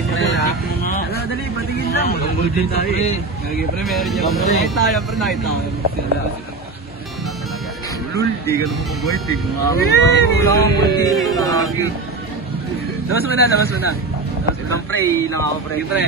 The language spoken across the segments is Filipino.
niya pre ha. Ano, dali, patingin lang. Tunggol din tayo eh. Lagi pre, meron niya. Nakita yan pre, nakita ko. Lul, di ka naman mag-boy pig. Labas mo na, labas mo na. Itong pre, ilang ako pre. Pre.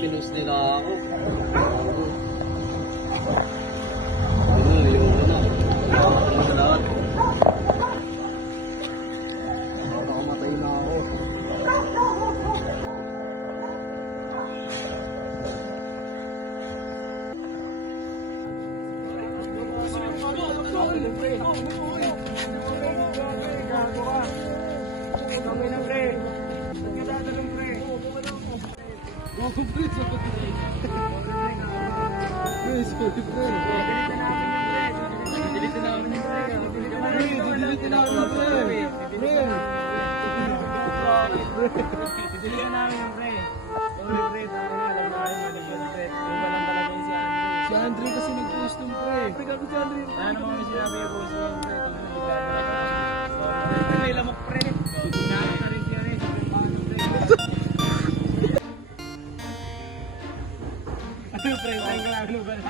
Pinus nila ako. Yung na. Salamat. Nakamatay na ako. Si Andre kasi nag-post nung pre. Pre, si Andre. Ano naman sinabi yung post nung pre? May lamok pre. Nakita rin siya rin. Ano pre? Tayo ka lang ba na?